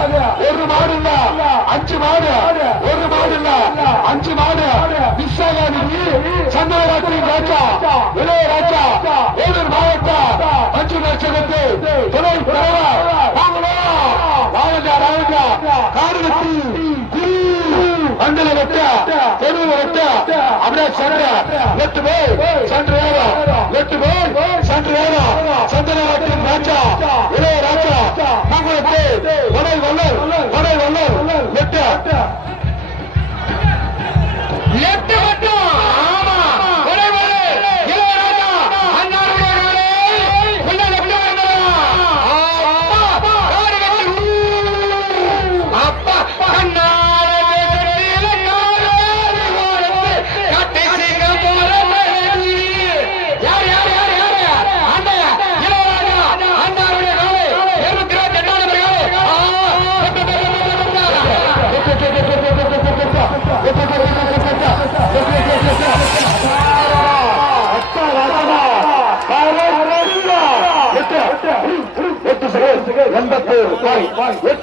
ஒரு மாடு இல்ல 5 மாடு, ஒரு மாடு இல்ல 5 மாடு. விசாகாதி சந்திரராத்திரி ராஜா இளையராஜா வேலூர் மாவட்டம் மஞ்சு நட்சத்திரத்து துணை தலைவர் ராஜா ராஜா காரணத்தி மண்டல வெட்ட தெருவு வெட்ட அப்படியே சென்ற 8 பேர் சென்று ஏறும் 8 பேர் சென்று ஏறும் சந்திரராத்திரி ராஜா இளையராஜா உங்களுக்கு வடை வல்லர் வெட்ட லெப்ட் மட்டும் ஆமா ஒரே ஒரே இளையராஜா அண்ணாருடைய உள்ள லெப்ட் அப்பா காரி வெட்டி அப்பா கண்ணால இளையராஜா கட்டி சீங்க போற யார் அந்த இளையராஜா அண்ணாருடைய காலை 228 8